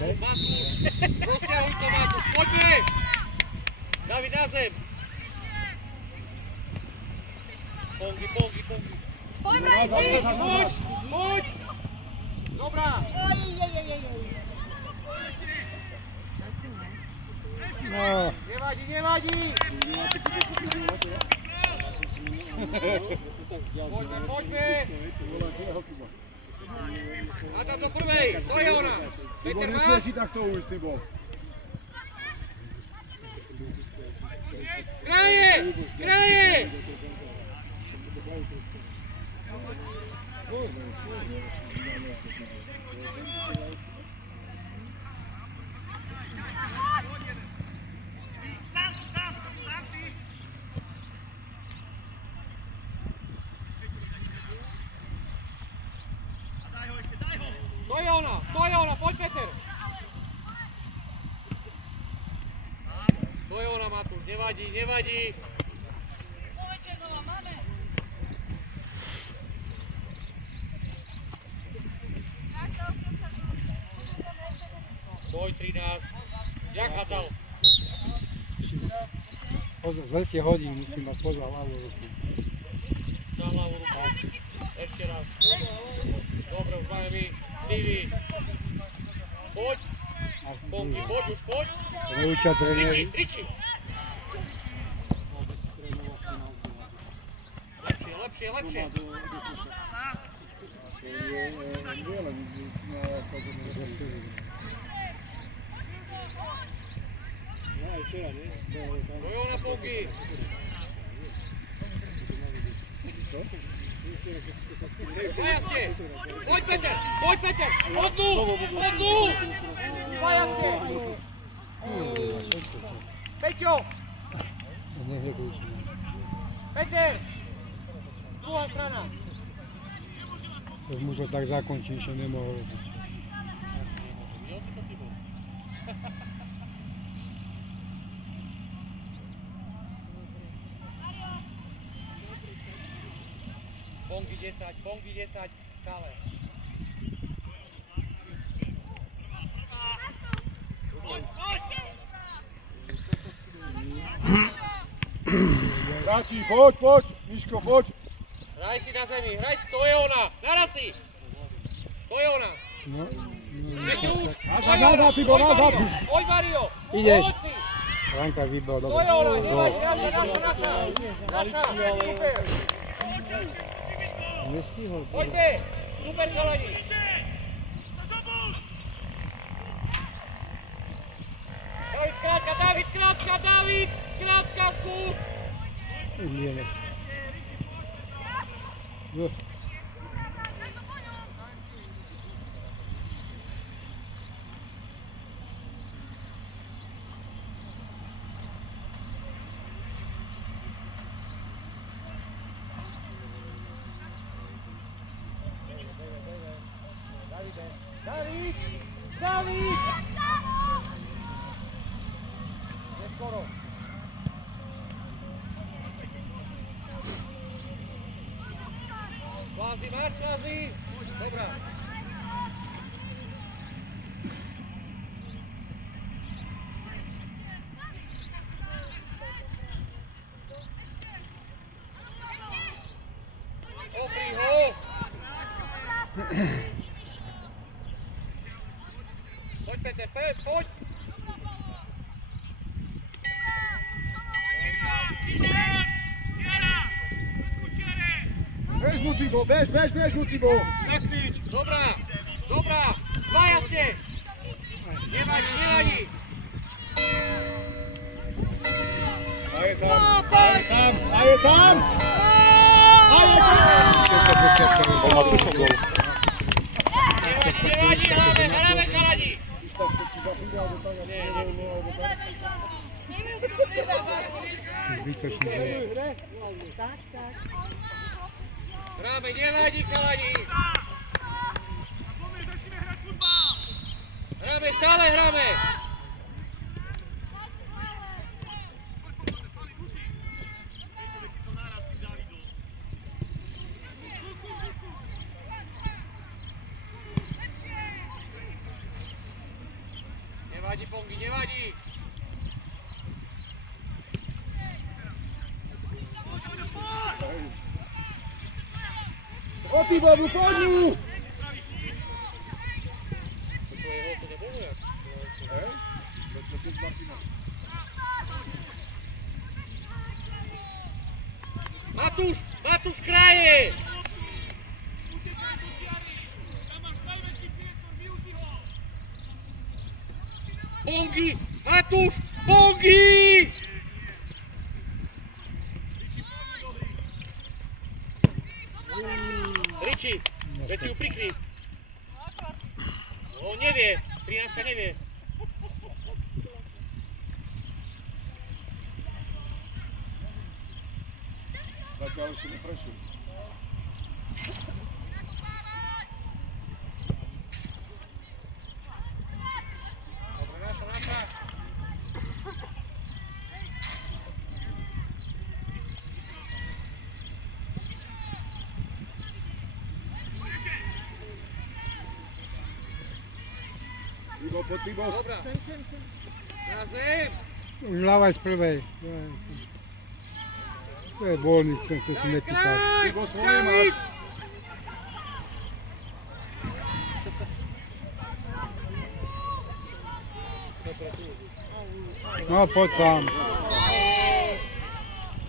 Rozťahuj to, Matúš, poďme! David na zem! Pongi. Poď! Dobrá! No. Nevadí! Poďme! A tam do prvej, to je ona! Tybo, nesmieši takto ujsť, Tybo. Kraje! To je ona, poď Peter! To je ona, Matúš, nevadí! Boj 13. Jak hádzal? Zle si hodí, musím mať poza hlavu ruky. Za hlavu ruku. Ešte raz. Dobre, už máme my. Stevie. Poď. Pongi, poď. Neučia trenéri. Riči. Lepšie. Bojo na Pongi. Poď Peter! Odnú! Vajasne! Peťo! Peter! Druhá strana! To už to tak zakončí, že nemohol. Pongi 10, stále. Vráti, poď, Miško, poď. Hraj si na zemi, to je ona, naraz si. To je ona. No. Už, Nazad, Tybo, nazad. Poď Mario, ideš. poď si. Ranka vybal, To je ona, naša, super. Nestihol. Poďte, super koleni. David, krátka, skús. Nie. David! Neskoro. Kvázi. Dobrá. Opri ho! Poď Peter, poď! Bež mu, Tybo, bež mu, Tybo! Zakrič! Dobrá! Dvaja ste! Nevadí! A je tam! Bol Matúšov gól. Nevadí, hráme chalani! Zbytočný gól. Hráme, nevadí chalani! Stále hráme! O ty babu, poď mu! To je jeho, co nebolo, jak? Hej? To je Martina. Matúš kraje! Bongi! Matúš! Bongi! Riči, veď si ju prikry. On nevie, 13 nevie. Zatiaľ ešte neprešiel. Dobre, naša. Ibo, poď Ibo. Dobrá. Sem. Na zem. Už ľavaj z prvej. To je voľný sen, čo si nepýtaš. Ibo, svoje máš. No, poď sám.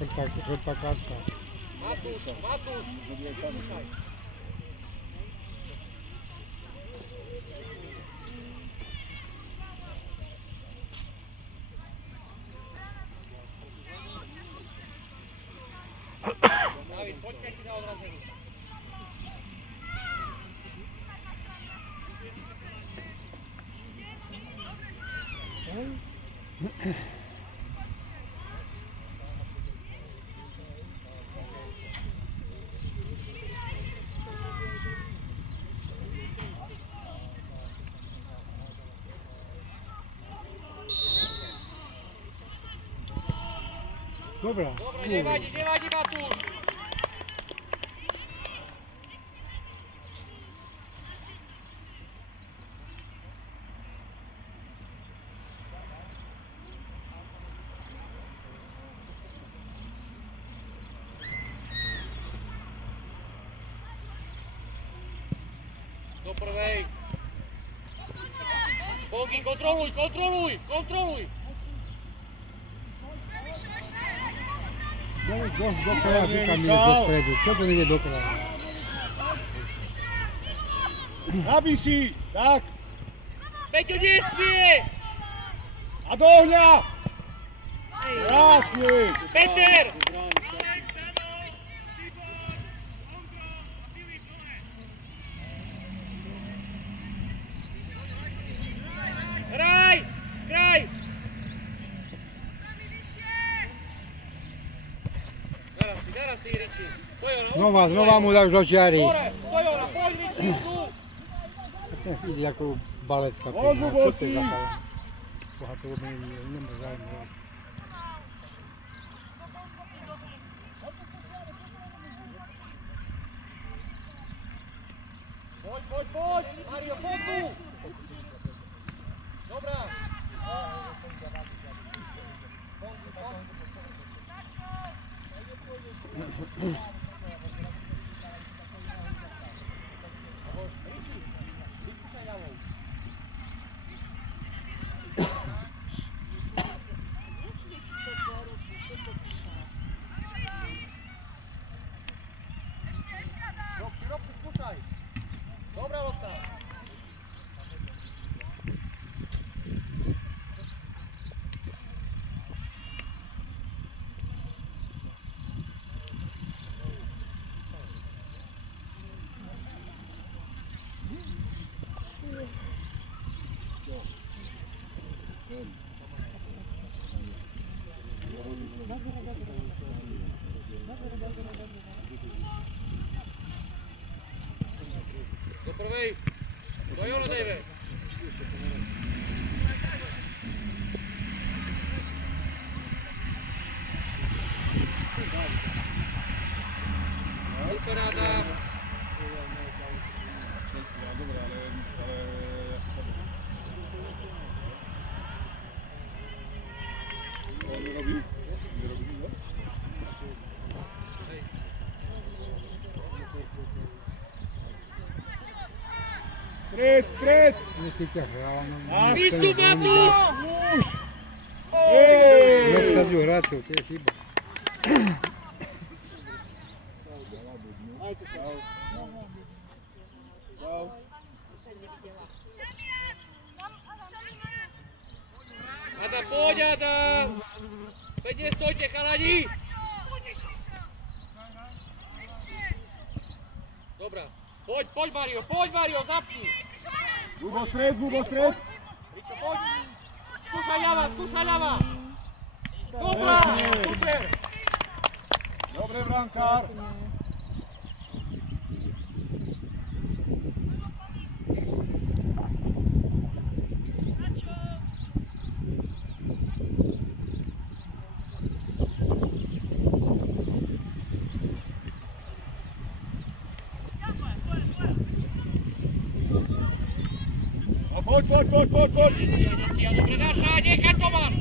Čtvrtá karta. Matúš. David, počkaj si na odrazení. Dobrá. Dobre, nevadí Matúš. Do prvej. Bongi, kontroluj. No, dosť do kraja, říkám, ide do stredu. Čo to ide do kraja? Nabij si, tak. Peťo, nesmie! A do ohňa! Krásne! Peter! Kraj! Naraz si, Riči. Znova mu dáš do čiary. Hore, poď Riči, tu! Ide ako balecká Poď mu, pena. Čo to je Bosti! za pala? Boha, to vôbec nemá zájmu. Poď! Mario, poď tu! Dobrá! Robci, skúšaj! Dobrá lopta! Do prvej! Do Jola dejme! Paráda! Dobre, ale ja si to on nerobí? Nerobí, ne? Hej. Stred! Nechci ťa hrala. Výstup na plus! Už! Hej! Neobsadzujú hráčov, to je chyba. Majte sa. Čau. Adam, poď Adam! Veď nestojte, chalani! Dobrá. Poď Mario, zapni! Gubo stred! Ričo, poď! Skúšaj ľava! Dobrá! Super! Dobre, brankár. Poď! Nestia, dobre, naša, nechaj to máš!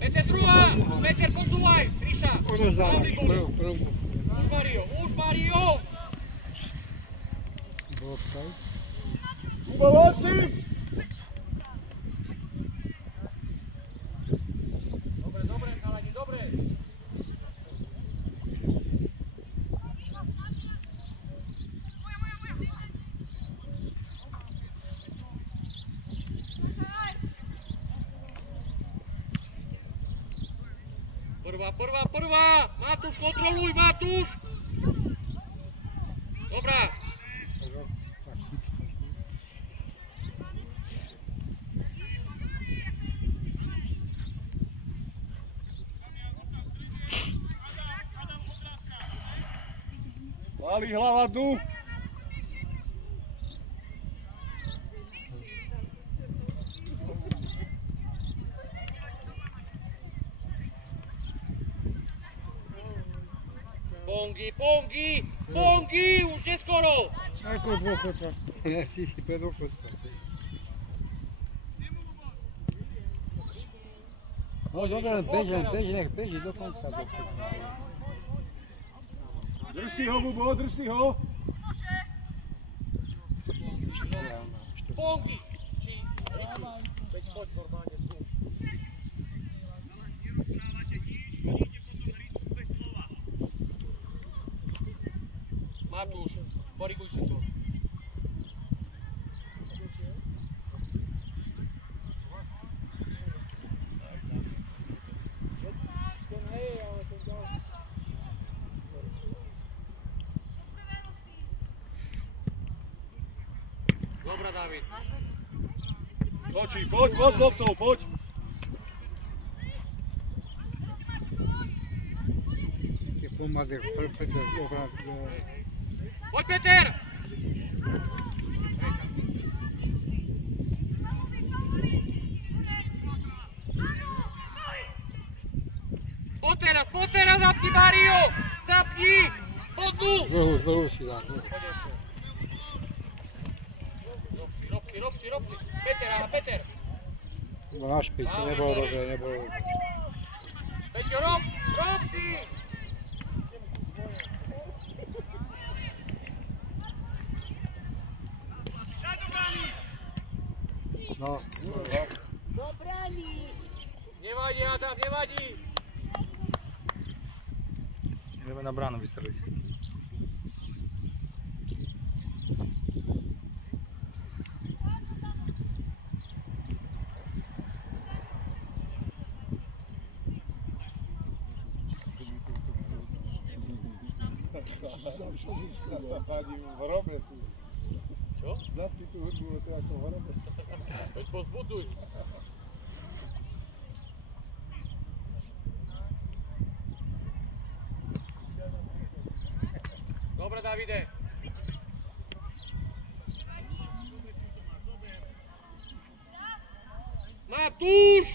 Peter druhá! Peter posúvaj! Triša! Odozdávaš, prvú. Už Mario! Gubo losti! Dobre, chalani, dobre! Prvá! Matúš, kontroluj, Matúš! Dobrá! Valí hlava dnu. Pongi, už neskoro! Ako dôchodca. Ja si pre dôchodca. No dobre, bež, nech beží do konca. Drž si ho, Gubo, drž si ho. Pongi! Veď poď normálne tu. Matúš, koriguj si to. Dobrá, David. Točí, poď s loptou, poď. Je pomáde, Peter, Poď, Peter! Poď teraz, zapni Mario! Zapni! Podnú! Dlhú si dá. Rob si. Peter! No na špici, nebolo dobre. Peťo, rob si! No. Nevadí, Adam, nevadí! Ideme na bránu vystreliť. Čo? Zapni tú hudbu, to je ako v hrobe. Veď pozbuduj. Dobre, Davide. Matúš!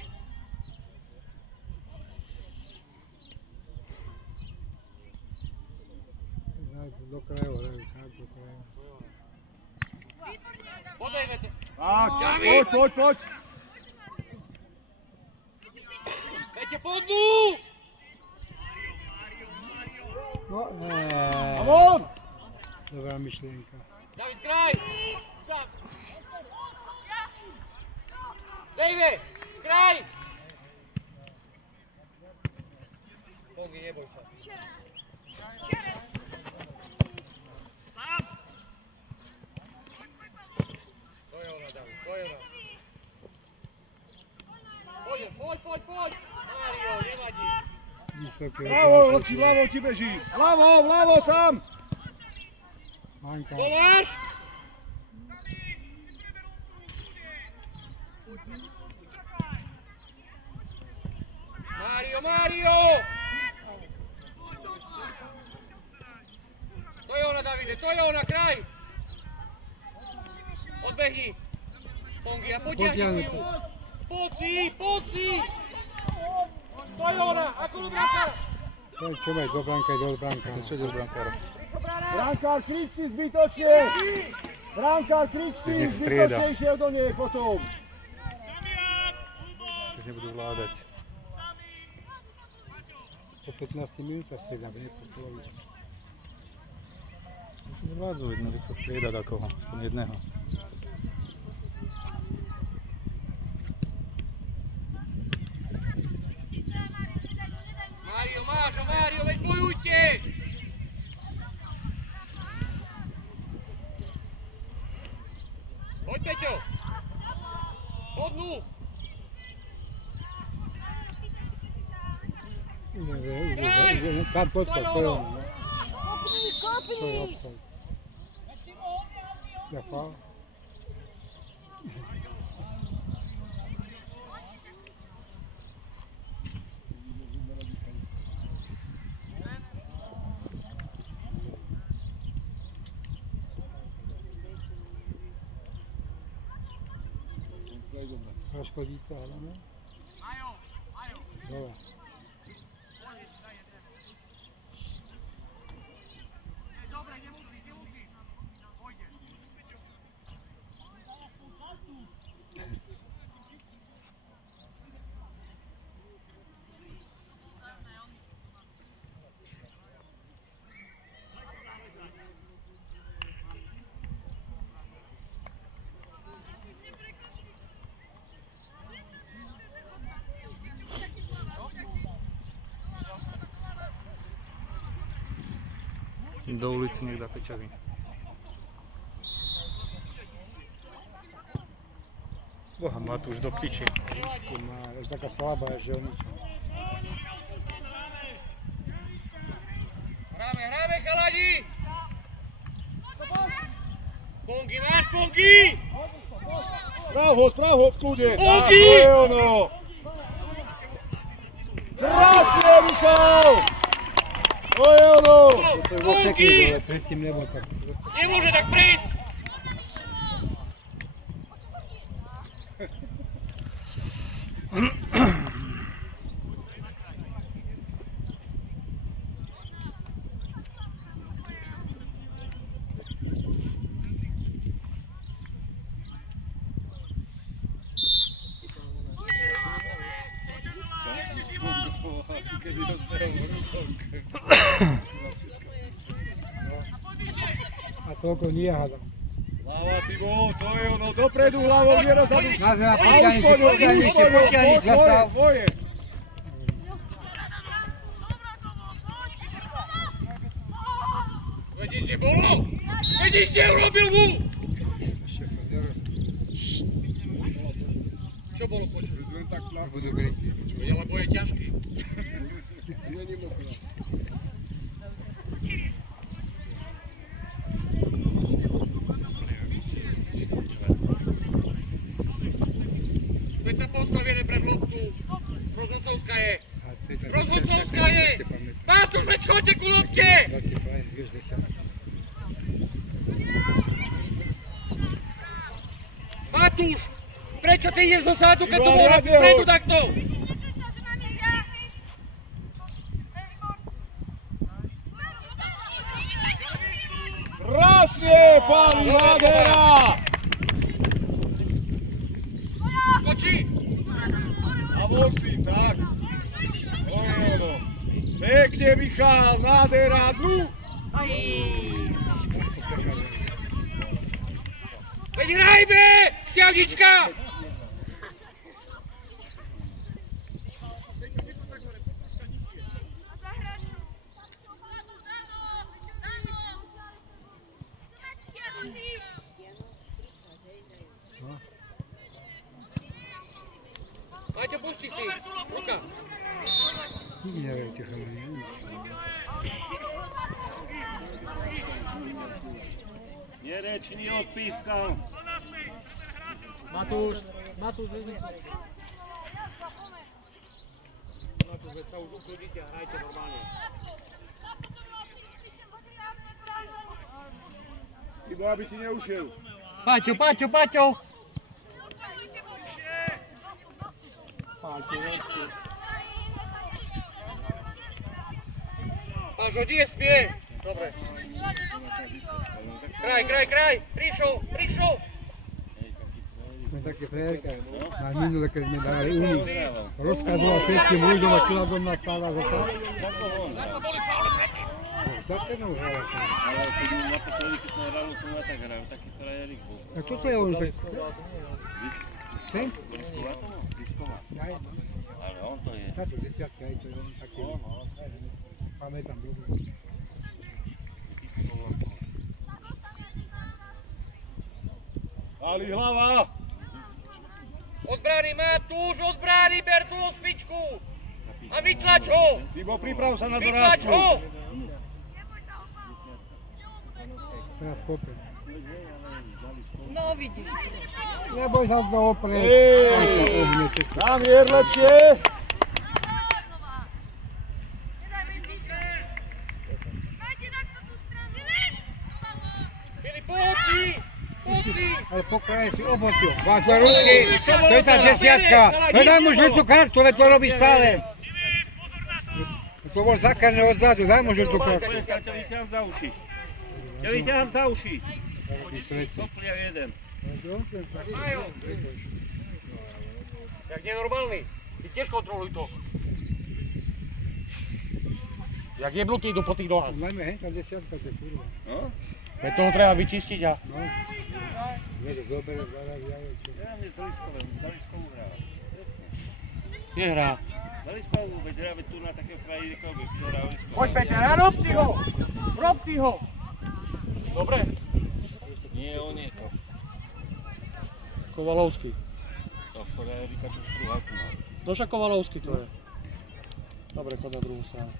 do kraja hrajú, tak do kraja. Podejme to. Tak, poď. Dajte pod dnu! No, Amor! dobrá myšlienka. David, kraj! David, kraj! Pongi, neboj sa. To je ona, David, to je ona. Poď! Mário, nevadí. Vysoké. Bravo, vľavo ti beží. Vľavo sám. Manka. Tomáš! Mário! To je ona, Davide, to je ona, kraj! Odbehni! Pongi, a potiahni si ju! Poď si! To je ona, ako do branka! Čo máš do branka, ide od branka. Čo je z brankára? Brankár, krič si zbytočne. Nech strieda. Zbytočnejšie do nej potom. Už nebudú vládať. Po 15 minútach striedam, nie po polovičke. Už nevládzu, jedno, nech sa strieda takoho, aspoň jedného. Mário, veď bojujte! Poď, Peťo! Pod dnu! Tam poď, to je ono. To je offside. Ja faul. Trošku více, ale ne? Dole. Do ulici nech dá Peťovi. Boha, Matúš do piči. Je taká slabá, že o ničom. Hráme, chalani! Pongi, máš Pongi! Spravo, v kľude. Pongi! To je ono. Krásne, Michal! To je ono! To je vo pekný dole, predtým nebol tak. Nemôže tak prísť! A toľko nie hádam. Hlava, Timo, to je ono. Dopredu hlavou, nie dozadu. Na zem, potiahni si, zastav. Tvoje. Vidíte, bolo? Vidíte, urobil mu! Čo bolo počuť? Len tak plasť. Budú krytí. Lebo je ťažký. Není mokrá. Veď sa postavené pred loptu. Rozhodcovská je. Rozhodcovská je. Matúš, veď choďte ku lopte. Matúš, prečo ty ideš zo zádu, keď to bolo vpredu takto? Krásne, páni, nádhera! Skočí! A Vostín, tak. To je ono. Pekne, Michal, nádhera, dnu! Veď hrajme! Šťavnička! Maťo, pušti si! Ruka! Neviete, chalani, nič. Nerečný odpískal. Matúš, vezmi sa. Matúš, veď sa už ukludíte a hrajte normálne. Iba aby ti neušiel. Paťo! Paťo, Až hodí je smie. Dobre. Kraj. Prišol. Sme také frajerka. Na minule, keď sme dali Uni, rozkazoval všetkým ľuďom a čuladom nás stáva za to. Za cenu hrala. Ale keď naposledy, keď som hral, to ma tak hral, taký frajerik bol. A čo to je on? Ten? Diskova. Ale on to je. Táto desiatka, aj to je on taký. Pamätám dobre. Ali hlava! Od brány Matúš, ber tú osmičku. A vytlač ho. Tibo, priprav sa na Vytlač dorážku. ho. Teraz kope. No vidíš. Neboj sa to oprieť. Namier lepšie! Filip, poci. Ale pokraje si obosil. Váš do ruky. To je tá desiatka. Daj mu žltú kartu, ale to robí stále. To bol zakarné odzadu, daj mu žltú kartu. Ja ťa vyťahám za uši. Ja vyťahám za uši. Sopliav jeden. Majo. Jak nenormálny. Ty tiež kontroluj to. Jak jebnutý idú po tých nohách. Najmä henka desiatka, to je kurva. No? Veď toho treba vyčistiť a... No. Viete, zobere, zaraz, Ja mne za Liskovú hráva. Nehrá. Za Liskovú, veď hráva tu na takého frajerika, ktorá Liskovú. Poď Peter, a rob si ho! Dobre. Nie, on je to. Kovalovský. To frajerika, čo strúhajku má. No však Kovalovský to je. Dobre, chod na druhú stranu.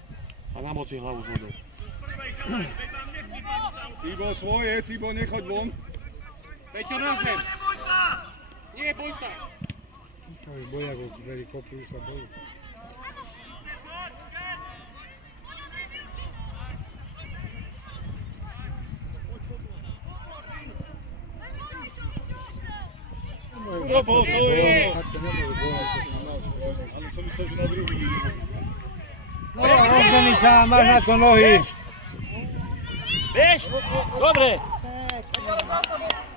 A namoci hlavu z vodou. Tibo svoje, Tibo nechoď von. Peťo na zem. Nie, boj sa. Boja go, ktorý kopujú sa bojú. Robo, to je! Tak to nebolo boja. Ale som myslel, že na druhý. No, rozhodni sa, máš na to nohy. Vieš? Dobre!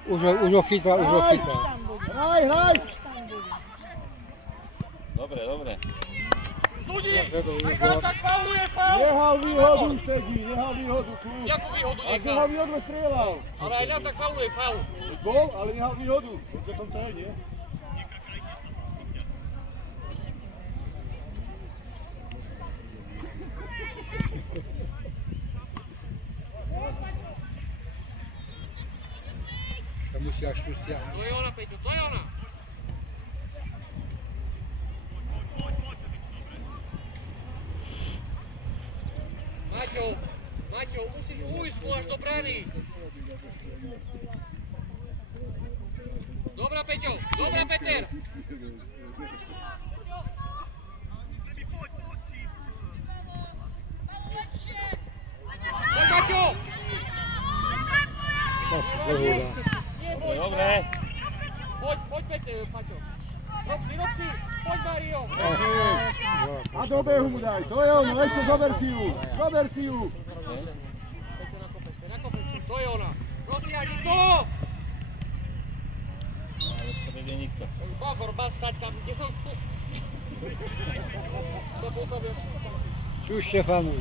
Už ho chytá. Hraj! Dobre. Súdi! Tak fauluje, faul! Nehal výhodu, Štegi, nehal výhodu, kľúč. Jakú výhodu Ak nechal? nehal výhodu, strieľal. Ale aj nás tak fauluje, faul. Gól, ale nehal výhodu. Veď sa tam to je, nie? To musí až tu stiahnuť. To je ona, Peťo, to je ona. Maťo, musíš ujsť mu až do brany. Dobre, Peťo, dobre, Peter. Poď, Maťo. To si zahoda. Dobre. Poď, Peter, Maťo. Rob si, poď, Mario. A do behu mu daj, to je ono, ešte zober si ju. Peťo, nakopeš. To je ona. Roztiahni to! Ale v sebe vie nikto. Bagor, má stať tam, kde ho... To potom je... Čuž Štefanu.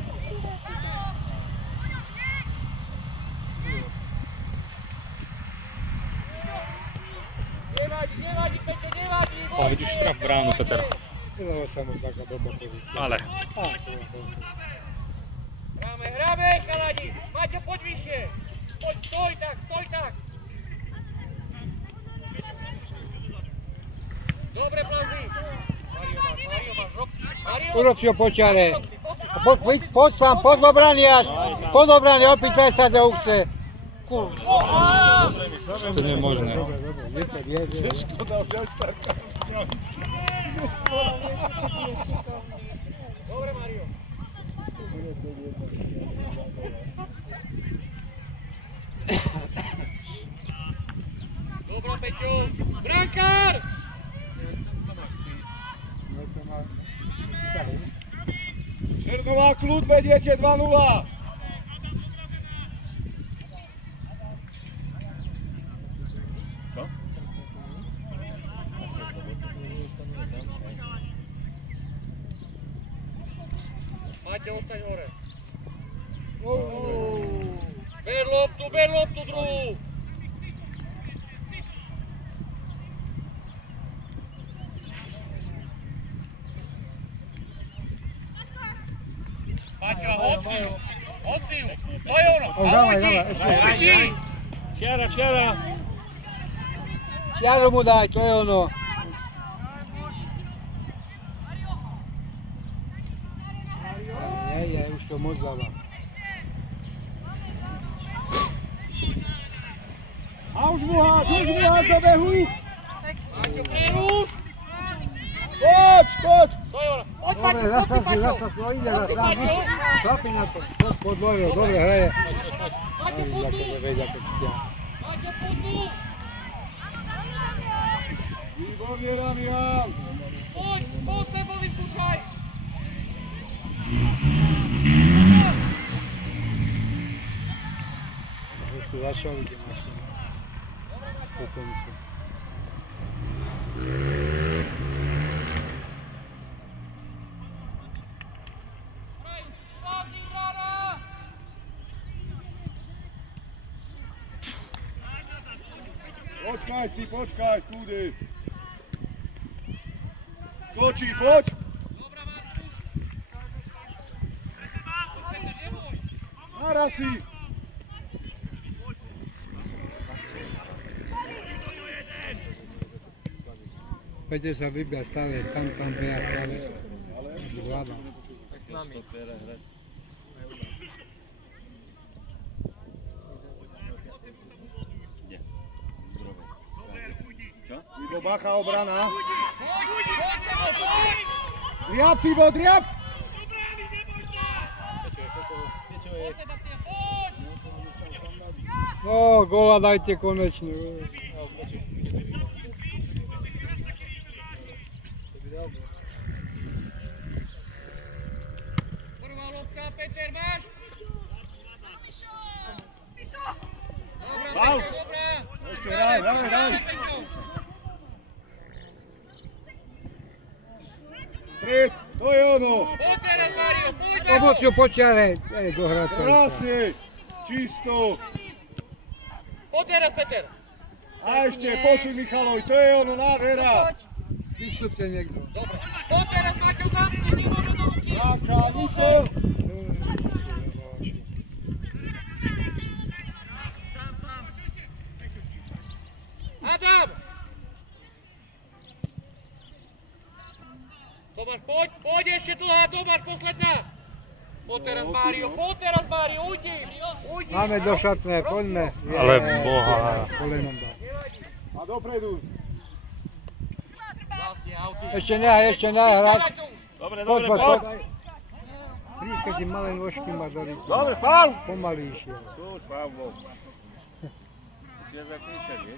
Nevadí, Peťo, nevadí! A vidíš strach bránu, Peter. Nedalo sa mu taká dobrá pozícia. Ale. Hráme, chalani! Maťo, poď vyššie! Poď, stoj tak! Dobre, Plazy! Mario máš, Roxy! Urocio počare. Poď sám, poď do brany až. Poď do brany, opýtaj sa, že uchce. To nie je možné. Dobre, Mario! Dobro, Peťo! Brankár! Černová, kľud, vediete 2-0. Čo? Maťo, ostaň hore. Ber loptu druhú! Maťo, hoď si ju! To je ono! Uvidí! Čiara! Čiaru mu daj, to je ono. Jej, už to moc dáva. A už mu háč do behu. Maťo, preruš! Poď! To je ono! Poď, Dobre, Maťo, zastav si, Maťo! ide Poď si, Maťo! Šlapi na to, podvojil, dobre hraje. Maťo, poď Ako tu! to vedia, keď stia. Maťo, poď tu! Výborne, Damian. Poď sebou vyskúšaj! Už tu začal, idem na to. Po koncu. Počkaj, kúdy. Skočí, poď. Naraz si. Peťo sa vybia stále, tam beja stále. Zvláda. Ivo, bacha, obrana. Driab, Tibo, driab. No, góla dajte konečne. Prvá lopta, Peter, máš? Dobrá, dobrá. Ešte daj. Stred, to je ono. Poď teraz, Mario, poď! Pomocňu počiare. Dohrať. Krásne, čisto. Poď teraz, Peter! A ešte posuň Michaloj, to je ono, nádhera. Vystupte niekto. Dobre. Poď teraz, Maťo, zamkni, nemôžu do ruky! Bráka, myslel. Adam! Tomáš, poď ešte dlhá, Tomáš, posledná! Poď teraz, Mário, ujdi! Máme do šatné, poďme. Ale boha. Kolenom dá. A dopredu. Ešte nehaj hrať. Dobre, Poď. Príď, si malé nôžky máš dali. Dobre, faul! Pomalý išiel. Tu už faul bol. Si ja zakričať, je?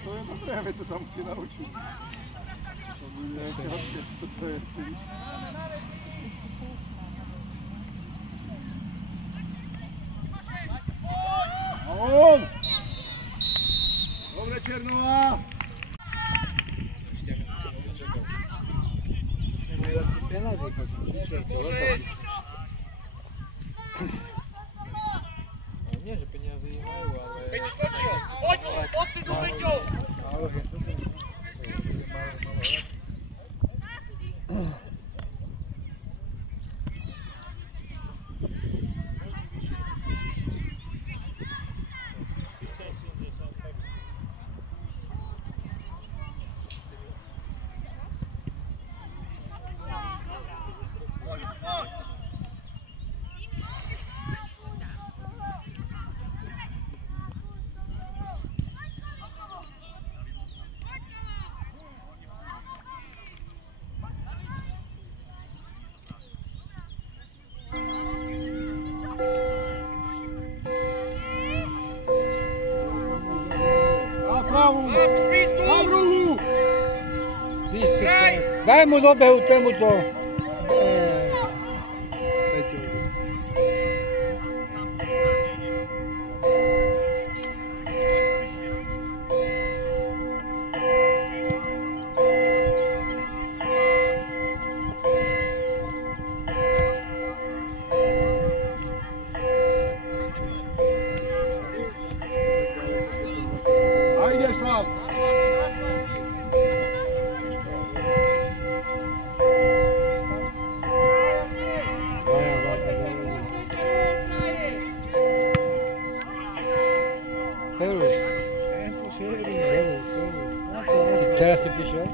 To je dobré, to sa musí naučiť. On! Dobre, Černová! Nie, że pieniądze nie mają, ale... Peťo, skočil! Poď, odsidu, Peťo! Daj mu do behu tomuto. A ideš tam! Teraz si píše?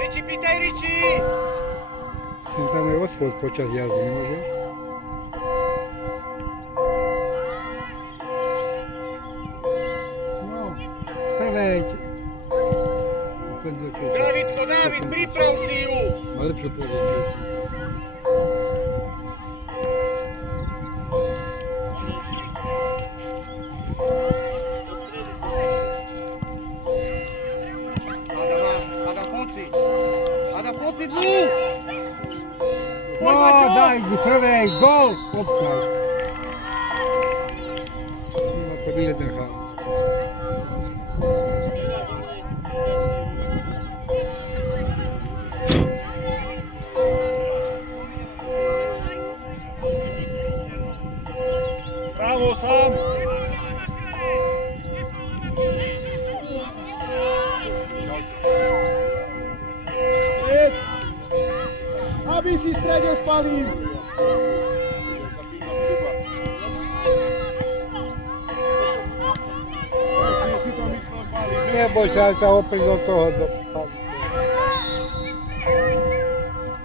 Riči, pýtaj, Riči! Sem tam je odchod počas jazdy, nemôžeš? No, prvej. Dávidko, Dávid, priprav si ju! Má lepšiu pozíciu. Adam, poď si dnu! No, daj, prvej, gol! Offside. No, co byle ten chal. Bravo, Sam! Aby si stredil spalil! Neboj sa, sa opäť od toho zapaliť.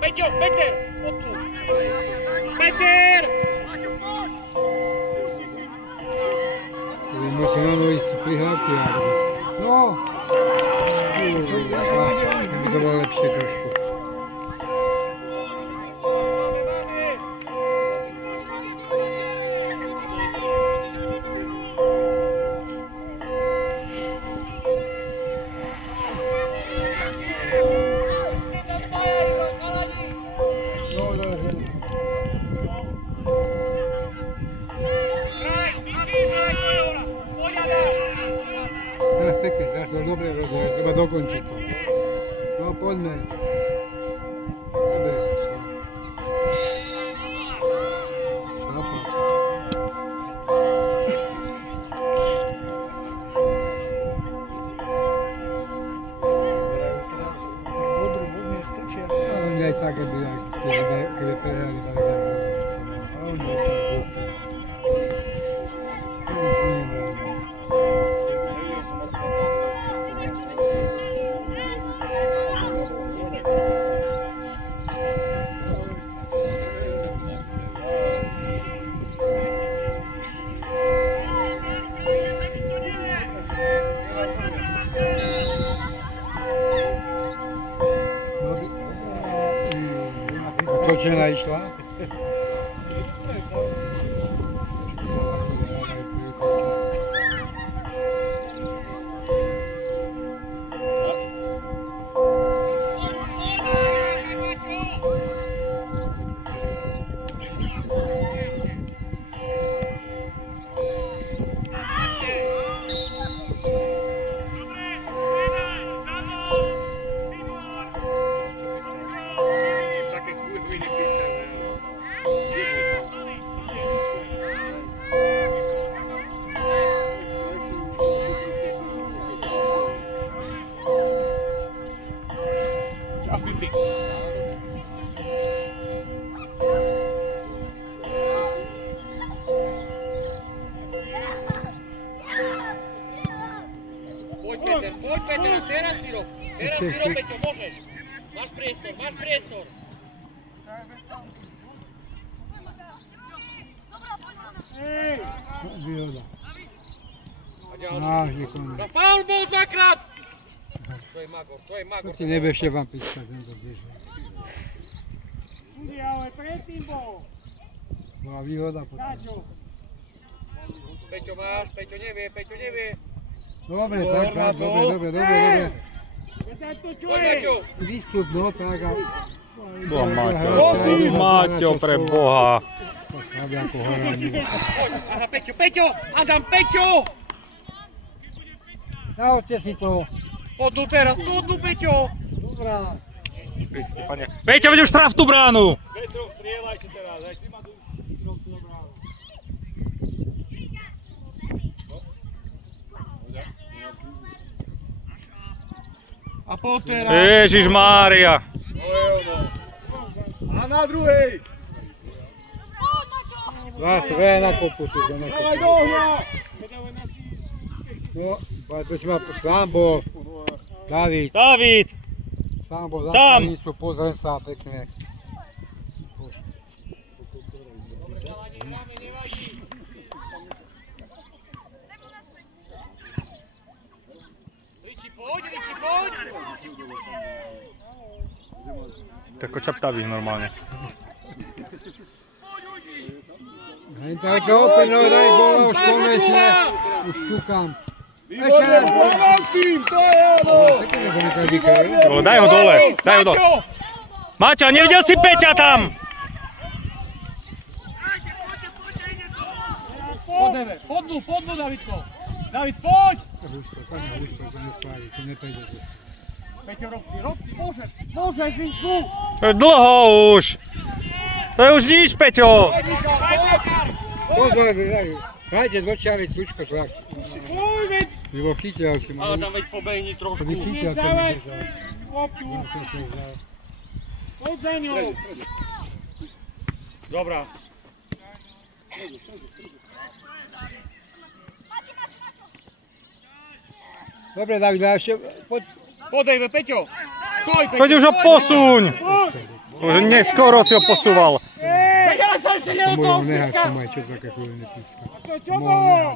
Peťo, Peter, poď tu! Peter! Musím na novi si prihrávky. No! By to bolo lepšie trošku. Pekne, teraz som dobre rozhodol, treba dokončiť to. No poďme. Dobre. Chápam. Teraz bodru budne stečia. A oni aj tak, keby prehrali, dali za mnou. A oni aj tak búchli. To už nie je. otočená išla. Poď Peter, teraz si rob, Peťo, môžeš. Máš priestor. Výhoda. A ďalší. Za faul bol dvakrát. To je Magor. To ti nebežte vám pískať, tento tiež. Ale predtým bol. Bola výhoda potom. Peťo máš, Peťo nevie. Dobre, tak, dobre. Poď Maťo. Výstup, no tak a... Boha Maťo, pre Boha. Aby ako horání. Aha, Peťo, Adam, Peťo. Nahoďte si to. Podnú teraz, Peťo. Dobrá. Kriste, pane. Peťo, veď už traf tú bránu! Petro, strieľajte teraz, aj ty ma tu na bránu. A poď teraz. Ježišmária. A na druhej. Vás dve na kopu tu. Dávaj do ohňa. No, to si ma sám bol. David. Sám bol za stanicu, pozriem sa pekne. Riči, poď. Tako čaptavý normálne. Tak sa opäť daj góla, už konečne. Už čukám. Výborne, poďme s tým, to je ono! Daj ho dole. Maťo, nevidel si Peťa tam? Podnú, Davidko. David, poď! Husto, to nespáli, to nepejde. Peťo, rob si, môžeš ísť tu. To je dlho už. To je už nič, Peťo. Pozor, hrajte zvočiali slučko tlak. Lebo chytil si ma. Ale tam veď pobehni trošku. Poď za ňou. Dobrá. Dobre, David, ešte poď. Podejme, Peťo. Poď už ho posuň. Už neskoro si ho posúval. To môžem nehať, to majú čo také chvíľu nepíska. Čo bolo?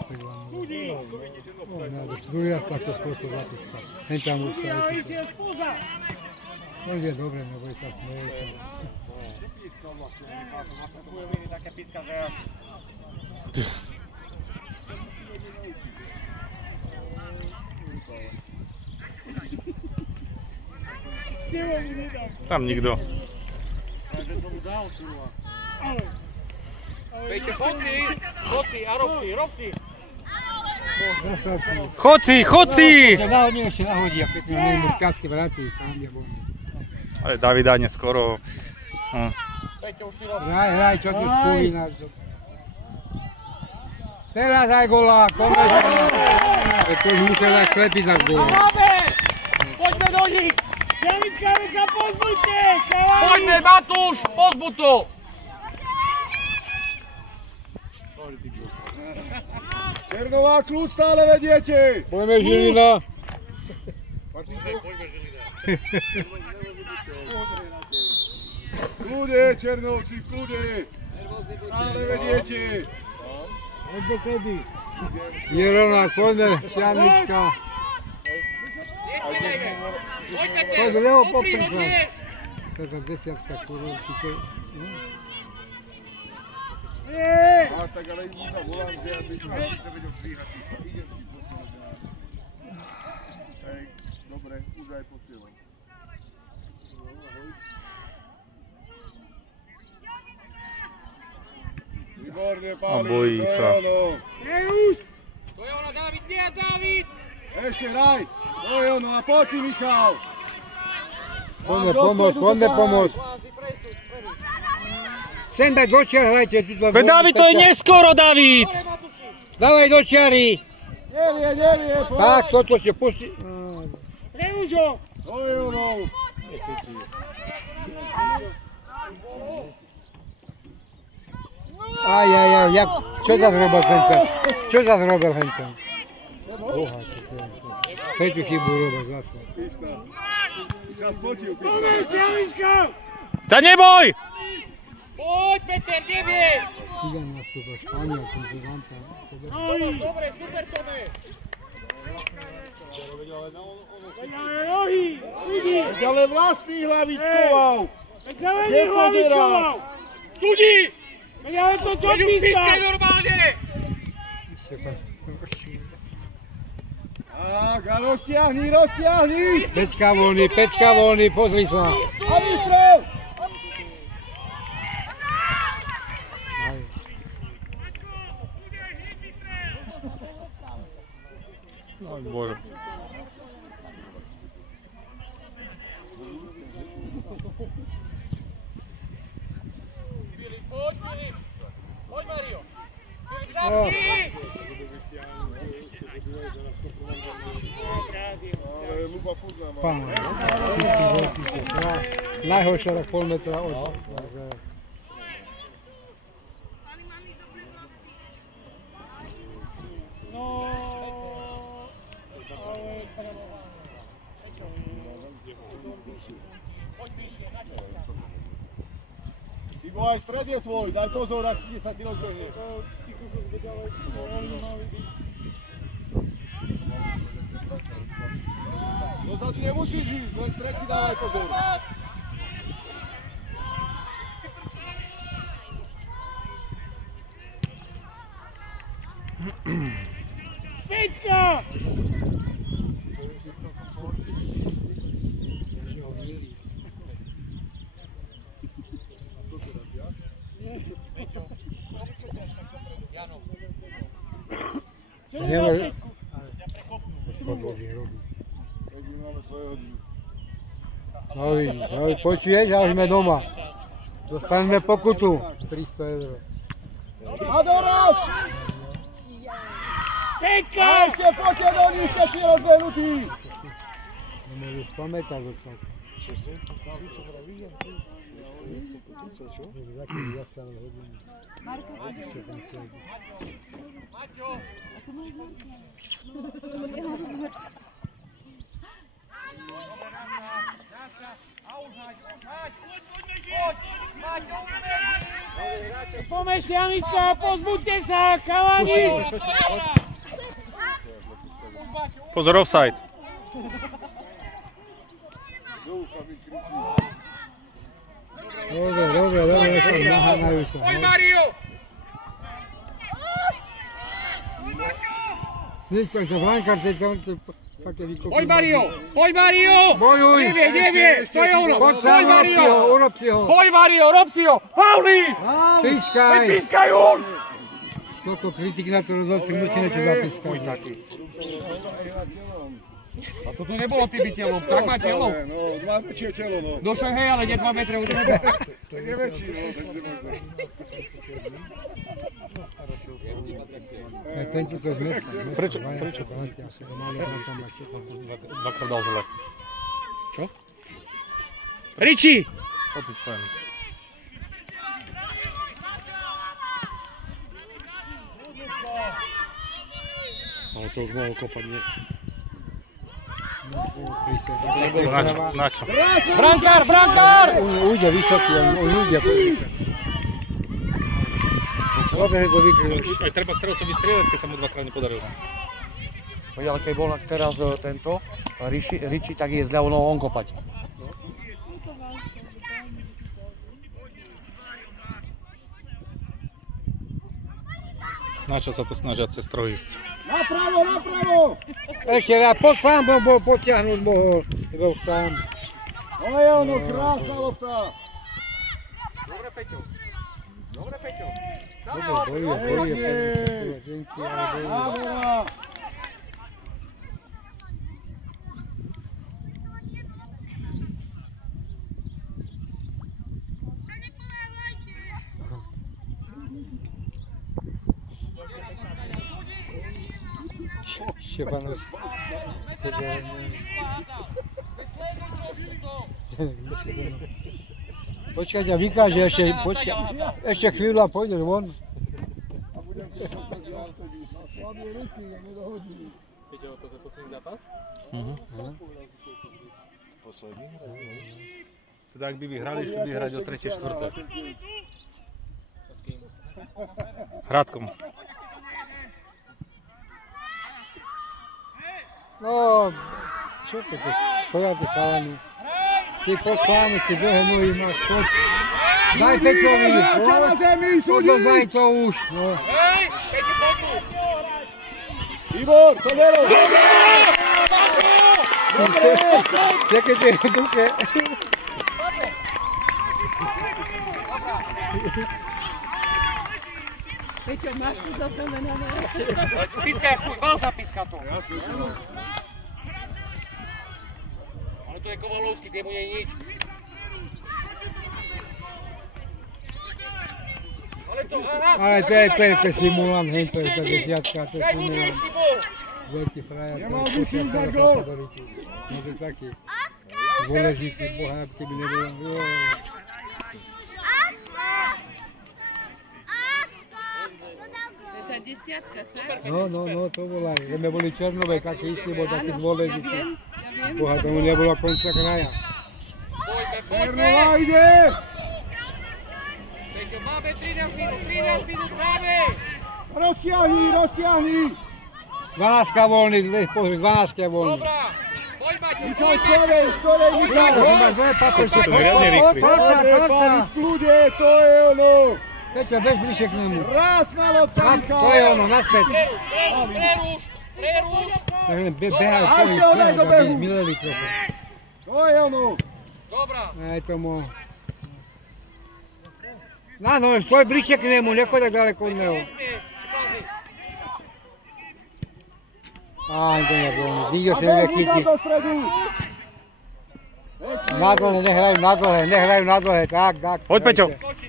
Druhý raz takto skôrto zapíska. Hen tam už sa vypíska. To je dobre, neboj sa smeje. Tam nikto. Peťo, poď si a rob si. Chod si! Ešte nahodí a pekne neviem, od kasky vráti, tam je bolný. Ale Davida neskoro. Peťo, už si rob. Hraj, čo tu spomínaš. Teraz aj gola, konečne. To už musel dať slepiť za gól. Poďme do nich. Javička, veď sa pozbuďte, Poďme, Matúš, pozbuď to. Černová, kľúč stále vediete. Poďme Žilina. Kľude, Černovci, kľude. Stále vediete. Od do tedy. Jerona, poďme, Šianička. Poďme, Poď, levo popri sa. Teraz desiatka, ktorú chce... A tak ale im da volám, že aby to vedel zvíhať. Idem si posieľať. Hej, dobre, už aj posieľam. Výborne, Páli, bojí to je sa. ono. To je ono, Dávid, nie, Dávid! Ešte hraj, to je ono, a poď si, Michal. Poďme pomôcť. Sem dať do čiar, hrajte tu. Dávid, to je neskoro, Dávid! Dávaj do čiary. Nevie, poď. Tak, toto si pustí. Preužo! To je ono. Aj, čo sa zrobil Henčan? Čo sa zrobil Henčan? Boha, čo sa zrobil. Tretiu chybu robil zase. Pišta, ty sa spotil, Pišta. Sa neboj! Poď, Peter, nevie! Cigan nastúpa, Španiel, som tu vám tam. Dobre, super, Tome! Veď ale vlastný hlavič koval. Kde pozerá? Sudí! Ale to čo Veď už pískaj normálne! Tak, a roztiahni! Pecka voľný, pozri sa. A vystrel! Oj, Bože. Poď, Filip! Poď, Mario! Zamkni! Ale Luba poznám. Pán, najhoršia tak pol metra od. Ivo, aj stred je tvoj, daj pozor, ak sa ti rozbehneš. Dozadu nemusíš ísť, len stred si dávaj pozor. Peťka! Nemôže. No vidíš, počuješ, a už sme doma. Dostaneme pokutu. 300 €. A doraz! Peťka! A ešte poďte do nich, ste si rozbehnutí! Nemôžeš pamätať dostať. Pomeš, Janička, pozbuďte sa, chalani! Pozor, offside. Dobre, naháňajú sa. Poď, Mario! Nič, takže brankárce sa kedy kopí. Poď, Mario! Bojuj! Nevie, to je ono! Poď sa, urob si ho! Poď, Mario, rob si ho! Fauli! Pískaj! Pískaj už! Toto kritik na to rozhodci, musí niečo zapískať. Môj taký. A toto nebolo tým telom, tak má telo. No, má väčšie telo, no. No však hej, ale nie 2 metre od teba. Tak je väčší, no, takže možno. Tento to zmestá. Prečo? Prečo? Dvakrát dal zle. Čo? Riči! Opäť poviem. Ale to už mohol kopať, nie? Na čo? Brankár! Ujde vysoký, on ujde. Dobre, že to vykryl. Aj treba strelcovi strieľať, keď sa mu dvakrát nepodarilo. Ale keď bol teraz tento Riči, tak je zľavou nohou on kopať. Na čo sa to snažia cez troj ísť? Napravo, napravo! Ešte raz, poď sám bol potiahnuť mohol. Bol sám. Aj ono, krásna lopta. Dobre, Peťo. Dobre, Peťo. Dobre, bojuje, ženky, ale bojuje. Nádhera. Štefanov. Počkaj, ťa vykáže ešte, počkaj, ešte chvíľu a pôjdeš von. Peťo, to je posledný zápas? Posledný? Teda ak by vyhrali, šli by hrať o 3. 4. S kým? Hradkom. No, čo sa to stoja tí chalani? Ty poď sám, si dlhé nohy máš, poď. Daj Peťovi, odozvaj to už. No. Hej, Peťo, poď tu. Ivor, to nero. Čakaj tie ruke. Peťo, máš tu zaznamenané? Pískaj, chuj, mal zapíska to. Ale to je Kovalovský, tému nie je nič. Ale to je simulant, hej, to je tá desiatka, to je simulant. Veľký frajer, Nemal to by si za gól. Môže taký dôležitý boha, keby nebolo. To je tá desiatka, však? No, to bola, že sme boli Černové, taký istý bol taký dôležitý. Ja viem. Boha, tomu nebolo konca kraja. Černova ide. Peťo, máme 13 minút hráme. Roztiahni. 12 voľný, pozri, 12 je voľný. Dobrá, poď Maťo, Michal, poď skorej, Michal. Máš dve paprče, To je riadne rýchly. Torca. V kľude, to je ono. Peťo, bež bližšie k nemu. Krásna lopta, Michal. To je ono, naspäť. preruš. Takže behaj, A ešte odaj do behu. Mileli trochu. To je ono. Dobrá. Aj tomu. No, stoj bližšie k nemu, nechoď tak ďaleko od neho. Á, to je voľný, nikto sa nechytí. do stredu. Na dlhé, nehrajú na dlhé, tak. Poď, Peťo. Skoči.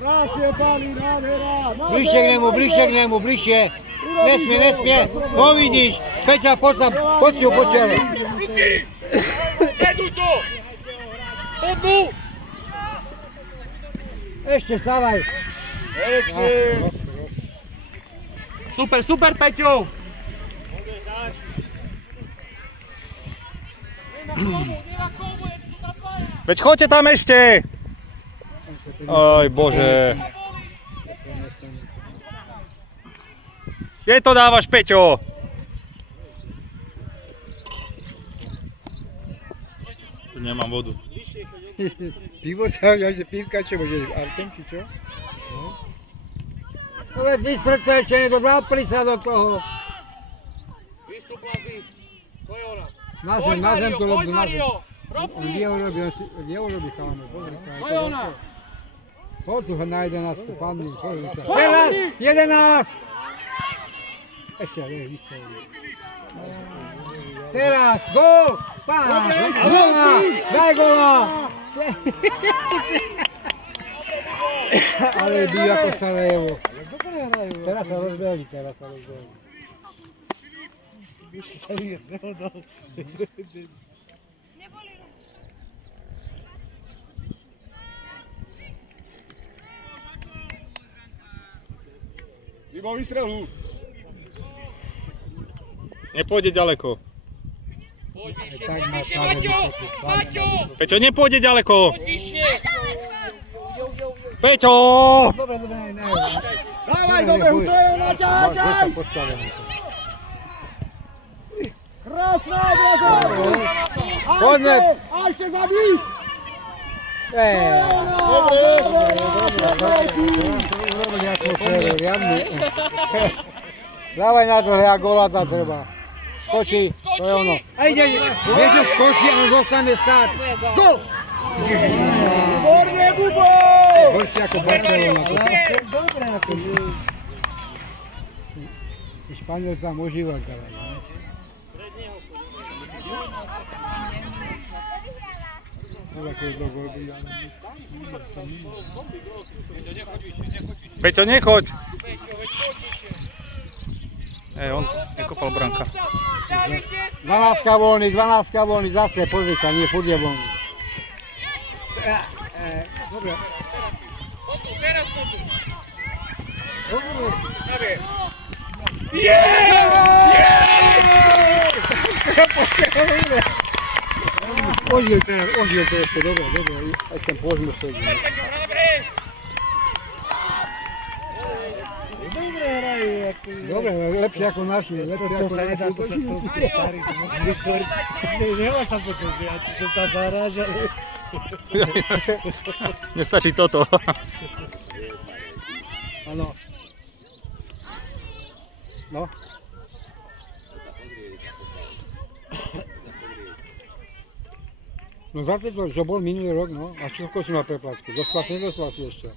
Krásne, páni, nádhera. Bližšie k nemu, bližšie. Nesmie. No vidíš, Peťa, poď si ho po čele. Jeduj to. Poď tu. Ešte stávaj. Super, Peťo. Veď choďte tam ešte! Oj, Bože. Kde to dávaš, Peťo? Tu nemám vodu. Pivo sa, pívka, čo bude, Artem, či čo? No veď si srdce ešte niekto, zapri sa do toho. Vystup, Lazi. To je ona. Na zem to robí, na zem. Mario. Rob On si. vie urobí chalane, pozri sa. To je ona. Poď ho na 11, padni, pozri sa. Teraz, 11! Ešte, více. Teraz, gól! Pán! Daj góla! Ale by ako Sarajevo. Teraz sa rozbehli. Mimo výstrelu. Nepôjde ďaleko. Poď vyššie, Tak má Maťo. Peťo, nepôjde ďaleko. Poď vyššie. Peťo! Dobre, Dávaj do behu, to je ona, ťahaj. Krásna obrazovka. Poďme. A ešte zabíš. Dobre. robiť atmosféru, riadnu. Dávaj na to, hľa, goláta treba. Skočí, to je ono. A ide, vieš, že skočí a on zostane stáť. Gol! Výborne, Bubo! Horšie ako Barcelona. Dobre, ako Španiel sa užíval teraz, ne? Peťo, nechoď! On nekopal branka. 12 voľný, zase, pozri sa, nie, furt je voľný. Dobre. Teraz potu. Dobre. Ožil to ešte, dobre, aj ten požmu sedí. Dobre hrajú, ako... Dobre, lepšie ako naši, To sa nedá, to sa to starý, to môžem vytvoriť. Nemá sa potom, že ja či som tam zarážal. Nestačí toto. Áno. No. No zase to, čo bol minulý rok, no. A čo si mal preplatku? Dostal si, nedostal si ešte?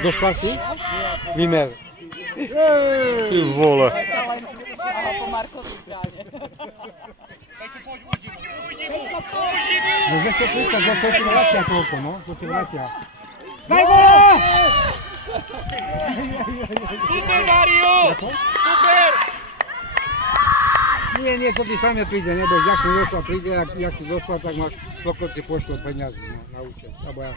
Dostal si? Výmer. Ty vole. No 230, to ti vracia toľko, no. To ti vracia. Daj gola! Super, Mario! Super! Nie, to ti same príde, neboj, jak si dostal, príde, jak si dostal, tak máš, koľko ti pošlo peniazy na účet, alebo ja.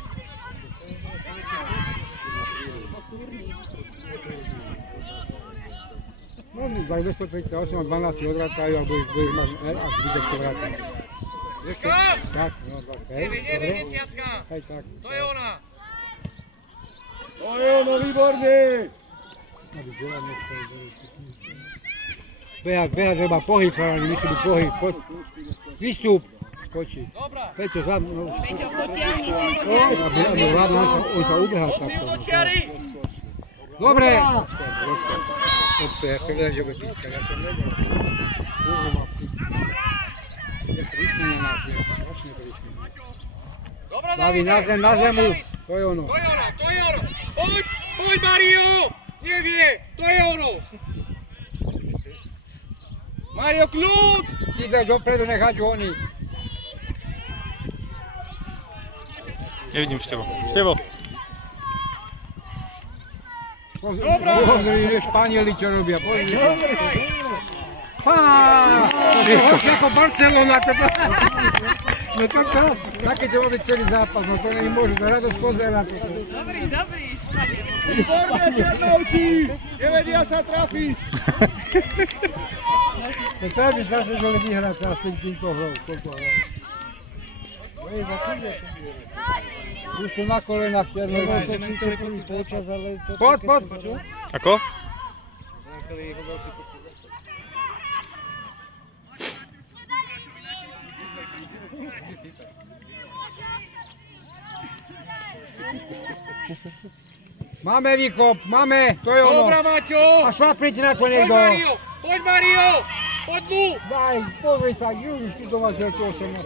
No, za 238 a 12 odvrátajú, alebo ich máš, až vidieť to vrátiť. Tak, no, tak, hej, dobre. Hej, tak. To je ona! To je ono, výborne! Behať, treba pohyb, musí byť pohyb, výstup, skočí. Peťo, za mnou. Peťo, potiahni si On sa ubehá takto. Dobre! Obce, ja som vedel, že bude pískať, ja som vedel. Je prísne na nás, je strašne prísne. Davi, na zemu, to je ono. To je ono! Poď, Mario! Nevie, to je ono! Mario, kľud! Ty sa dopredu nechať oni. Nevidím Števo. Števo. Pozri, Španieli čo robia, pozri. Horšie ako Barcelona. No toto, také čo robí celý zápas, no to nemôžu sa radosť pozerať. Dobrý, Španiel. Výborne, Černovci! Nevedia sa trafiť! No tak by sa snažili vyhrať sa s týmto hrou, koľko hrou. Už sú na kolenách Černovci. Nebol som síce prvý počas, ale... Poď. Ako? Máme výkop, máme, to je ono. Dobrá, Maťo! A šlapnite na konec go. Poď, Mario! Poď mu! Daj, pozri sa, už tu doma že 18.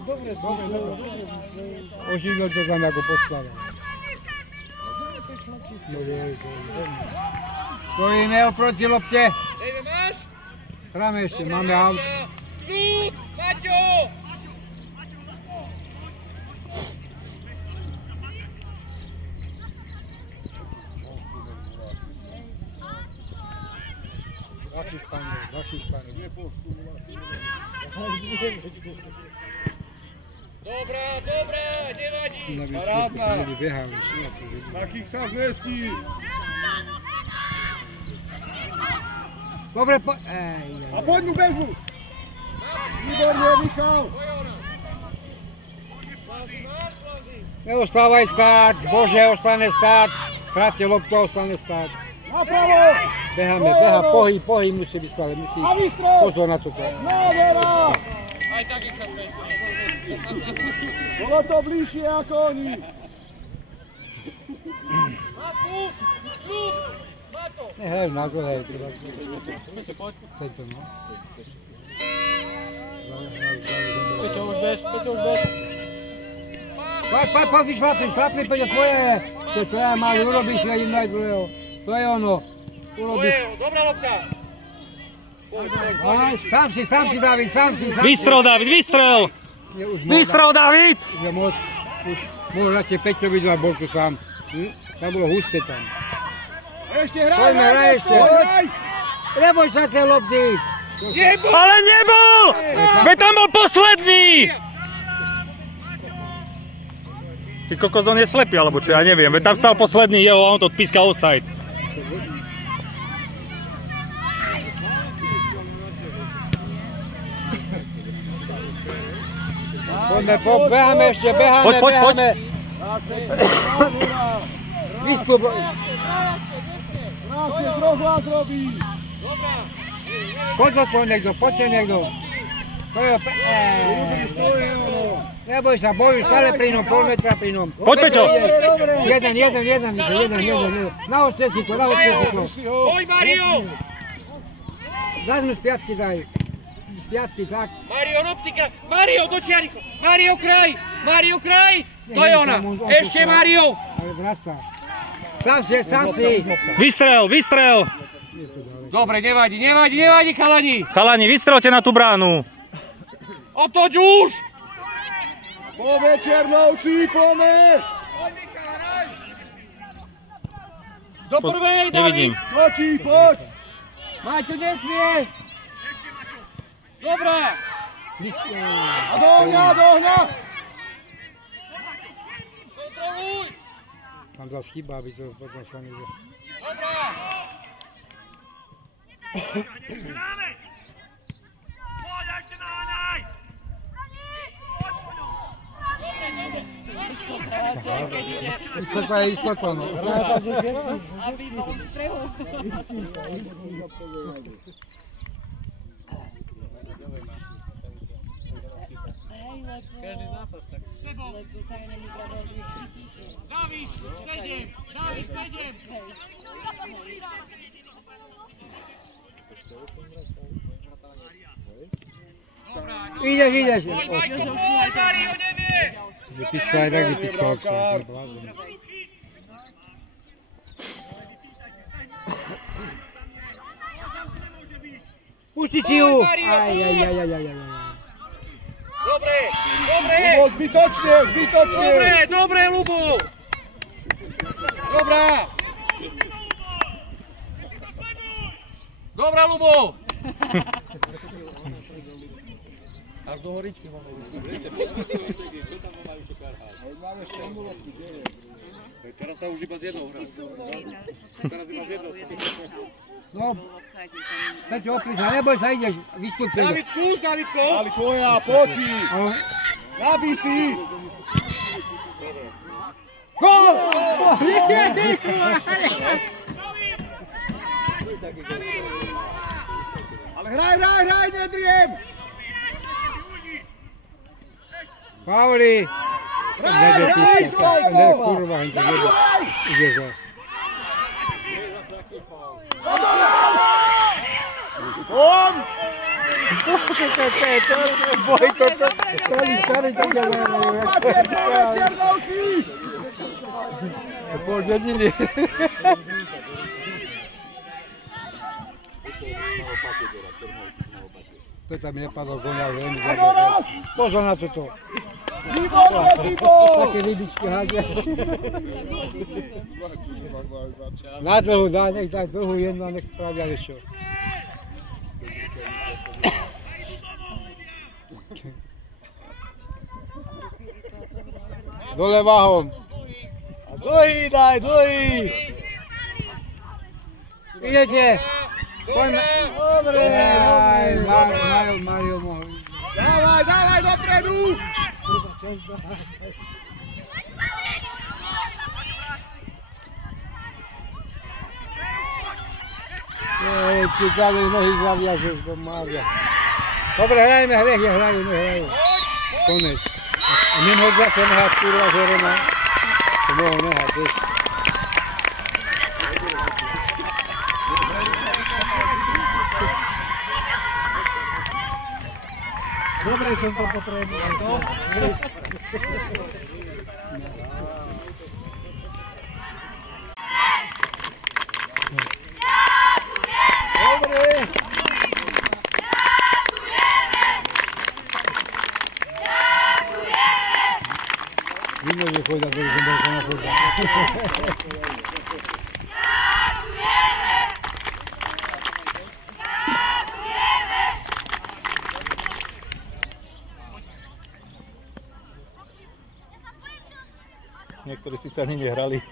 Dobre. Oživil to tam ako poslava. Stojíme oproti lopte. Dejme, máš? Hráme ešte, máme aut. Kľud, Maťo! Vaši Španiel. Dobrá, nevadí. Parádna. Behali, Takých sa zmestí. dobre, A poď mu bežu. Výborne, Michal. Neostávaj stáť, Bože, ostane stáť. Stráte loptu, ostane stáť. Napravo. Beha, pohyb musí byť stále, musí. A výstrel. Pozor na toto. Nádhera. Aj tak ich sa zmestí. Bolo to bližšie ako oni. Nehrajú na to, hej. Centrum, no. Peťo, už bež. Pozri, šlapni, Peťo, tvoje je. To je tvoja, mali, urobíš jedno aj druhého. To je ono. Urobíš. Dobrá lopta. Sám si, David, sám si. Vystrel, David, vystrel! Vystrel, David! Môžu radšej Peťo vidieť, bol tu sám. Tam bolo huste tam. Ešte hraj ešte! Neboj sa tie lopty. Ale nebol! Veď tam bol posledný! Ty kokos, on je slepý, alebo čo, ja neviem. Veď tam stal posledný jeho a on to odpískal offside. Beháme ešte, beháme. Vyskup. Poď do toho niekto, poďte niekto. Neboj sa, bojuj, stále pri ňom, pol metra pri ňom. Poď, Peťo! Jeden. Nahoďte si to. Poď, Mario! Zazmu z piatky daj. Z piatky, tak. Mario, rob si kraj! Mario, do čiariko! Mario, kraj! To je ona! Ešte, Mario! Ale vráť sa. Sám si. Vystrel! Dobre, nevadí, chalani! Chalani, vystrelte na tú bránu. Otoď už! Pome, Černovci, pome! Do prvej, David! Nevidím. Tlačí, poď! Maťo, nesmie! Dobrá! A do ohňa! Kontroluj! Tam zase chýba, aby to potom sa niekde. Dobrá! Istota je istota, no. Aby bol strehu. Každý zápas tak. Lebo tajné mi bradol, že je 3000. David, sedem! Ideš. Poď, Majko, poď, Mario, nevie! Vypískal aj tak, vypískal. Pusti si ju! Aj. Dobre! Lubo, zbytočne! Dobre, Lubo! Dobrá, Lubo! A do horičky máme ísť. Teraz sa už iba z jednou hrá. No, Peťo, opri sa, neboj sa, ideš, vystup sa. David, skús, Davidko! Ali tvoja, poď si! Nabij si! Gól! Ale hraj, nedriem! Pauli! Hraj, svoje! Ne, kurva, ide za. On! Boj toto, stali to ďalej. Černovci! Pol hodiny. To tam nepadlo gól, ale mi zabral. Pozor na toto. Výborné! Také rybičky hádia. Na dlhu dá, nech dá dlhu jednu a nech spravia ešte. Dole váhom. A dlhý daj, dlhý! Idete. Poďme. Dobre! Mario mohol. Dávaj dopredu! Ty zále nohy zaviažeš do Mária. Dobre, hrajme, nehrajú. Konec. A nemohol zase nehať, kurva, Žerena. To mohol nehať, vieš. Dobre som to potreboval. Dobre. Nemôže chodať, že som bol na chodba. Niektorí síce ani nehrali.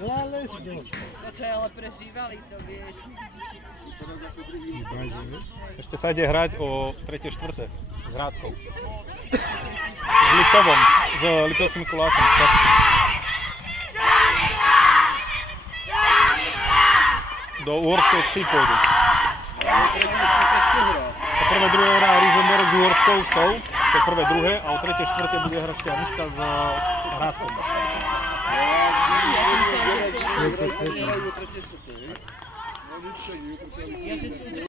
No ale... Počkaj, ale prežívali to, vieš. Ešte sa ide hrať o 3. 4. s Hrádkou. S Liptovom, s Liptovským Mikulášom. Do Uhorskej vsi pôjdu. To prvé, druhé hrá Rižomberok s Uhorskou vsou, to je prvé, druhé, a o 3. 4. bude hrať Štiavnička s Hrádkou. Ja že sú